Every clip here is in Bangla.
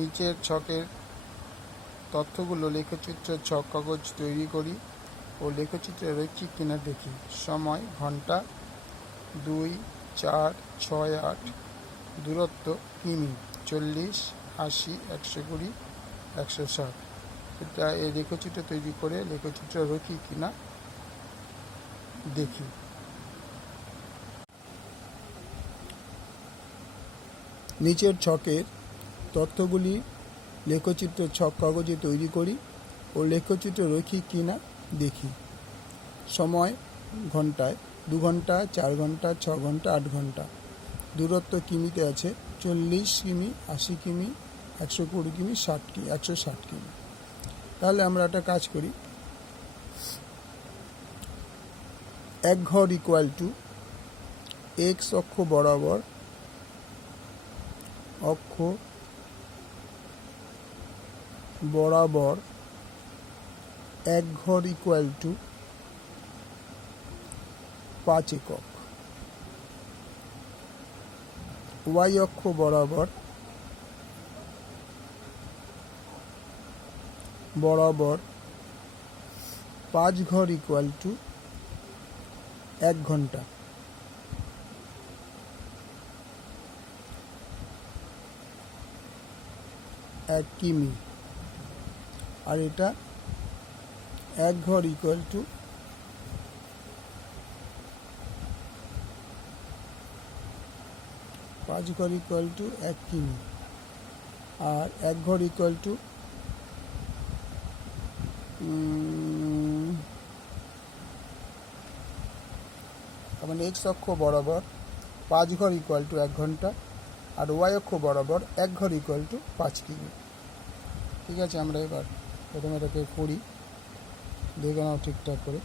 নিচের ছকের তথ্যগুলো লেখচিত্রের ছক কাগজ তৈরি করি ও লেখচিত্রে রৈখিক কিনা দেখি। সময় ঘন্টা, 2, 4, 6, 8। দূরত্ব কিমি, 40, 80, 120, 160। এটা এই লেখচিত্র তৈরি করে লেখচিত্র রৈখিক কিনা দেখি। নিচের ছকের তথ্যগুলি লেখচিত্রের ছক কাগজে তৈরি করি ও লেখচিত্র রৈখিক কিনা দেখি। সময় ঘন্টায়, 2 ঘন্টা, 4 ঘন্টা, 6 ঘন্টা, 8 ঘন্টা। দূরত্ব কিমিতে আছে, 40 কিমি, 80 কিমি, 120 কিমি, 160 কিমি। তাহলে আমরা একটা কাজ করি। এক ঘর ইকুয়াল টু এক্স অক্ষ বরাবর এক ঘর ইকুয়াল টু 5 একক। ওয়াই অক্ষ বরাবর 5 ঘর ইকুয়াল টু 1 ঘন্টা। এক কিমি। আর এটা 1 ঘর ইকুয়াল টু 5 ঘর ইকুয়াল টু 1 কিমি। আর 1 ঘর ইকুয়াল টু মানে এক্স অক্ষ বরাবর 5 ঘর ইকুয়াল টু 1 ঘন্টা, আর ওয়াই অক্ষ বরাবর 1 ঘর ইকুয়াল টু 5 কিমি। ঠিক আছে, আমরা এবার প্রথমে এটাকে করি, দেখে নাও ঠিকঠাক করে।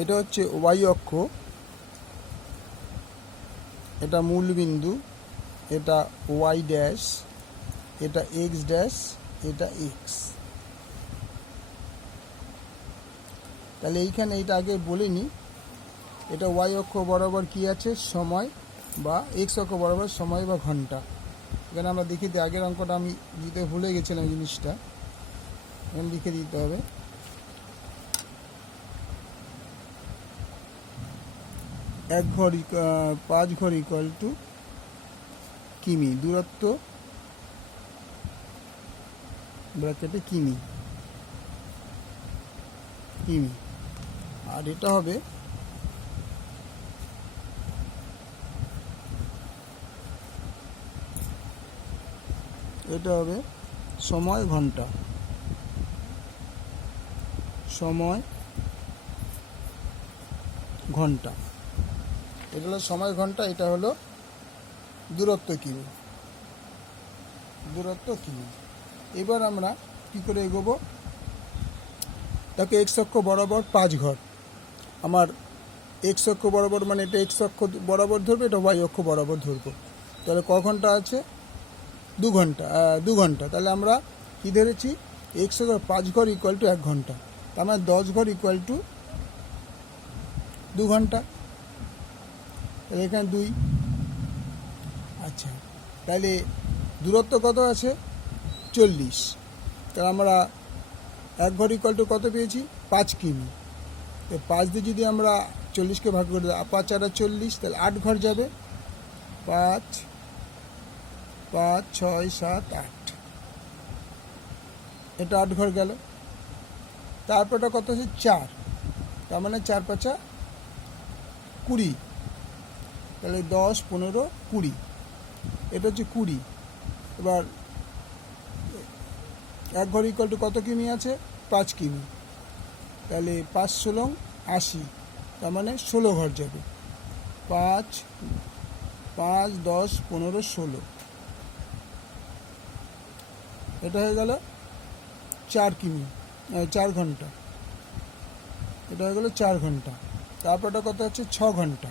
এটা হচ্ছে ওয়াই অক্ষ, এটা মূল বিন্দু, এটা ওয়াই ড্যাশ, এটা এক্স ড্যাশ, এটা এক্স। তাহলে এইখানে এটা আগে বলে নিই, এটা ওয়াই অক্ষ বরাবর কি আছে, সময়, বা এক্স অক্ষ বরাবর সময় বা ঘন্টা। এখানে আমরা দেখি দিই, আগের অঙ্কটা আমি দিতে ভুলে গেছিলাম জিনিসটা, এখানে লিখে দিতে হবে। এক ঘর 5 ঘর ইকুয়াল টু কিমি। দূরত্ব ব্র্যাকেটে কিমি। আর এটা হবে সময় ঘন্টা। এটা হলো সময় ঘন্টা, এটা হলো দূরত্ব কিমি। এবার আমরা কি করে এগোবো? তাকে এক্স অক্ষ বরাবর 5 ঘর, আমার এক্স অক্ষ বরাবর মানে এটা এক্স অক্ষ বরাবর ধরবে, এটা ওয়াই অক্ষ বরাবর ধরবো। তাহলে ক ঘন্টা আছে? 2 ঘন্টা। তাহলে আমরা কি ধরেছি, এক্স অক্ষ 5 ঘর ইকুয়াল টু 1 ঘন্টা, তার মানে 10 ঘর ইকুয়াল টু 2 ঘন্টা। তাহলে এখানে 2। আচ্ছা, তাহলে দূরত্ব কত আছে? 40। তাহলে আমরা 1 ঘর ইকুয়াল টু কত পেয়েছি? 5 কিমি। তো 5 দিয়ে যদি আমরা 40কে ভাগ করে দিই, 5 আর 40, তাহলে 8 ঘর যাবে। 5, 6, 7, 8, এটা 8 ঘর গেল। তারপরটা কত আছে? 4। তার মানে 4 5 20। তাহলে 10, 15, 20, এটা হচ্ছে 20। এবার 1 ঘর ইকুয়াল টু কত কিমি আছে? 5 কিমি। তাহলে 5 16 80, তার মানে 16 ঘর যাবে। 5, 10, 15, 16, এটা হয়ে গেল 4 কিমি, 4 ঘন্টা। এটা হয়ে গেল 4 ঘন্টা। তারপরটা কত হচ্ছে? 6 ঘন্টা।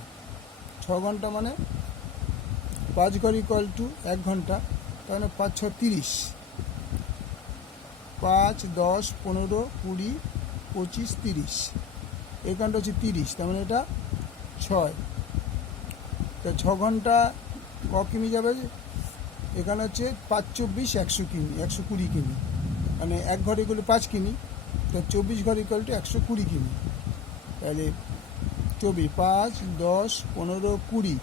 6 ঘন্টা মানে 5 ঘর ইকুয়াল টু 1 ঘন্টা, তাহলে 5 × 6 = 30, 5, 10, 15, 20, 25, 30, এখানটা হচ্ছে 30, তার মানে এটা 6, তা 6 ঘন্টা ক কিমি যাবে, এখানে হচ্ছে 5, 24, 100 কিমি, 120 কিমি, মানে 1 ঘর ইকুয়াল টু 5 কিমি, তো 24 ঘর ইকুয়াল টু 120 কিমি, তাহলে 24, 5, 10, 15, 20,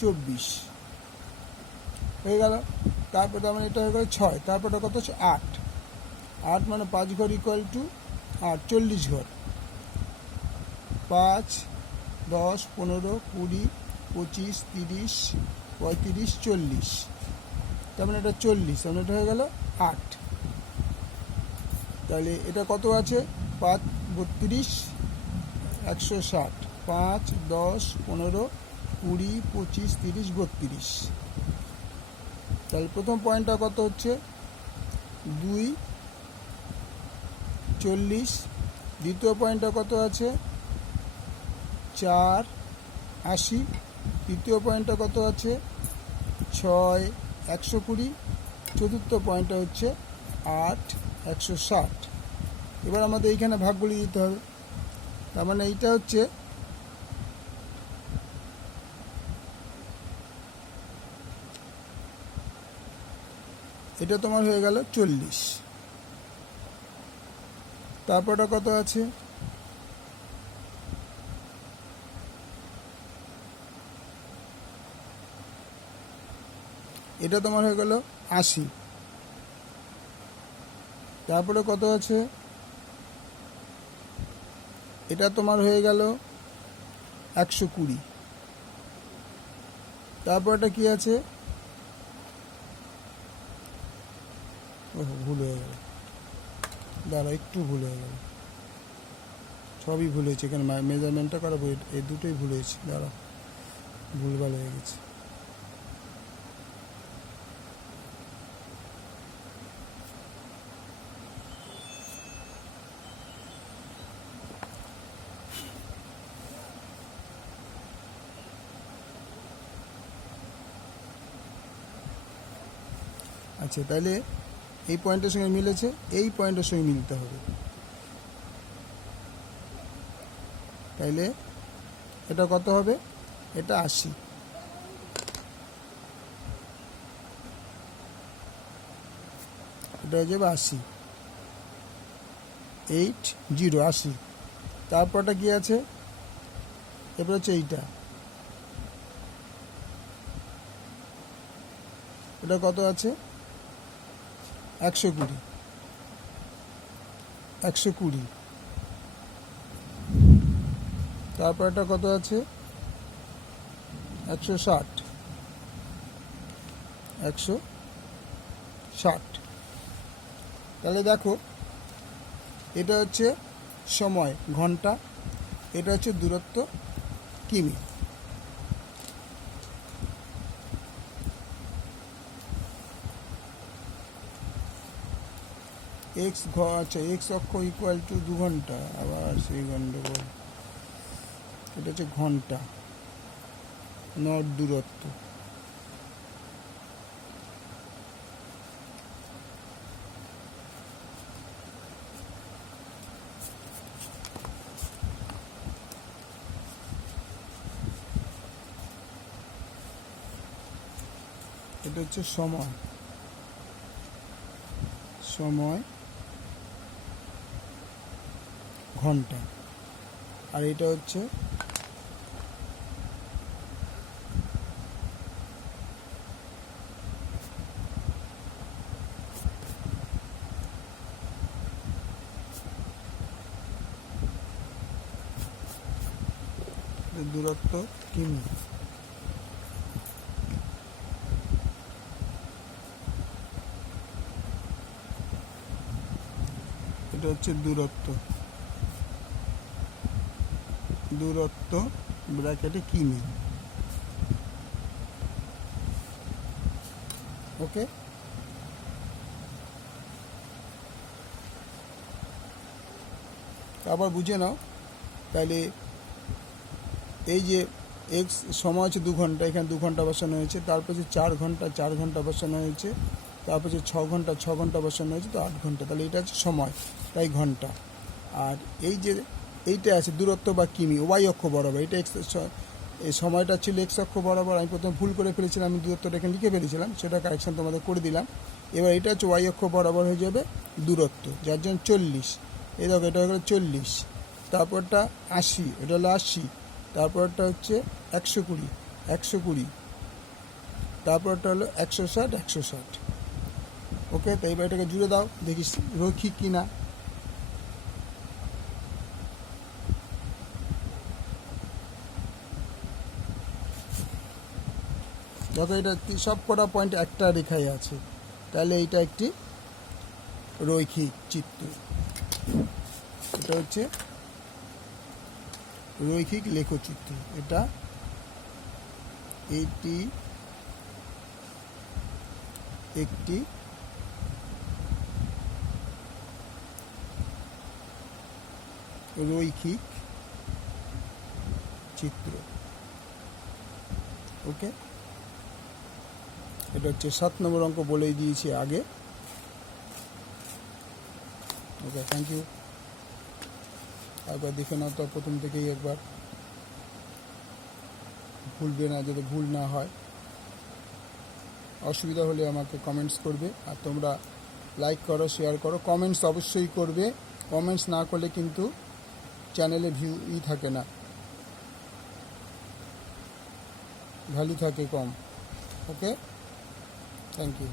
24 হয়ে গেল। তারপরে তার মানে এটা হয়ে গেল 6, তারপরে কত হচ্ছে 8, 8 মানে 5 ঘর ইকুয়াল টু 8, 40 ঘর, 5, 10, 15, 20, 25, 30, 35, 40, তার মানে এটা 40, তার মানে এটা হয়ে গেল 8, তাহলে এটা কত আছে, 5, 32, 160, 5, 10, 15, 20, 25, 30, 32, তাহলে প্রথম পয়েন্টটা কত হচ্ছে 2, 40, দ্বিতীয় পয়েন্টটা কত আছে 4, 80, তৃতীয় পয়েন্টটা কত আছে 6, 120, চতুর্থ পয়েন্টটা হচ্ছে 8, 160। এবার আমাদের এইখানে ভাগগুলি দিতে হবে, তার মানে এইটা হচ্ছে এটা তোমার হয়ে গেল 40, তারপরটা কত আছে এটা তোমার হয়ে গেল 80, তারপরে কত আছে এটা তোমার হয়ে গেল 120, তারপরটা কি আছে, ভুল হয়ে গেল, দাঁড়া একটু ভুল হয়ে গেল, সবই ভুল হয়েছে, এখানে মেজারমেন্টটা করাবো, এই দুটোই ভুল হয়েছে, দাঁড়া ভুলভাল হয়ে গেছে। আচ্ছা, তাহলে এই পয়েন্টের সঙ্গে মিলেছে, এই পয়েন্টের সঙ্গে মিলতে হবে, তাইলে এটা কত হবে, এটা 80, এটা হয়ে যাবে 80, 8, 0, 80, তারপরটা কি আছে, এরপর হচ্ছে এইটা, এটা কত আছে 120, 120, তারপর এটা কত আছে 160, 160, তাহলে দেখো এটা হচ্ছে সময় ঘন্টা, এটা হচ্ছে দূরত্ব কিমি। আচ্ছা এক্স অক্ষ ইকুয়াল টু 2 ঘন্টা, আবার সেই গন্ডগোল, এটা হচ্ছে ঘন্টা, নট দূরত্ব, এটা হচ্ছে সময়, সময় ঘন্টা, আর এটা হচ্ছে দূরত্ব কিমি। এটা হচ্ছে দূরত্ব, দূরত্ব ব্র্যাকেটে কিমি, ওকে। আবার বুঝে নাও, তাহলে এই যে এক্স সময় হচ্ছে 2 ঘন্টা, এখানে 2 ঘন্টা বসানো হয়েছে। তারপর হচ্ছে 4 ঘন্টা, 4 ঘন্টা বসানো হয়েছে। তারপর হচ্ছে 6 ঘন্টা, 6 ঘন্টা বসানো হয়েছে, তো 8 ঘন্টা। তাহলে এটা হচ্ছে সময়, তাই ঘন্টা। আর এই যে এইটা আছে দূরত্ব বা কিমি, ওয়াই অক্ষ বরাবর, এটা এই সময়টা ছিল এক্স অক্ষ বরাবর। আমি প্রথমে ভুল করে ফেলেছিলাম, আমি দূরত্বটা এখানে লিখে ফেলেছিলাম, সেটা কারেকশন তোমাদের করে দিলাম। এবার এটা হচ্ছে ওয়াই অক্ষ বরাবর হয়ে যাবে দূরত্ব, যার জন্য 40। এই দেখো এটা হয়ে গেলো 40। তারপরটা 80, এটা হলো 80। তারপরটা হচ্ছে 120, 120। তারপরটা হলো 160, 160। ওকে, তো এইবার এটাকে জুড়ে দাও, দেখিস রৈখিক কিনা। দেখো এটা সব কটা পয়েন্ট একটা রেখায় আছে, তাহলে এইটা একটি রৈখিক চিত্র। এটা হচ্ছে রৈখিক লেখচিত্র। এটা এটি একটি রৈখিক চিত্র। ওকে, এটা হচ্ছে 7 নম্বর অঙ্ক, বলেই দিয়েছি আগে। ওকে, থ্যাংক ইউ। একবার দেখে নাও তো প্রথম থেকেই একবার, ভুলবে না, যাতে ভুল না হয়। অসুবিধা হলে আমাকে কমেন্টস করবে। আর তোমরা লাইক করো, শেয়ার করো, কমেন্টস অবশ্যই করবে। কমেন্টস না করলে কিন্তু চ্যানেলে ভিউই থাকে না, ভ্যালু থাকে কম। ওকে, থ্যাংক ইউ।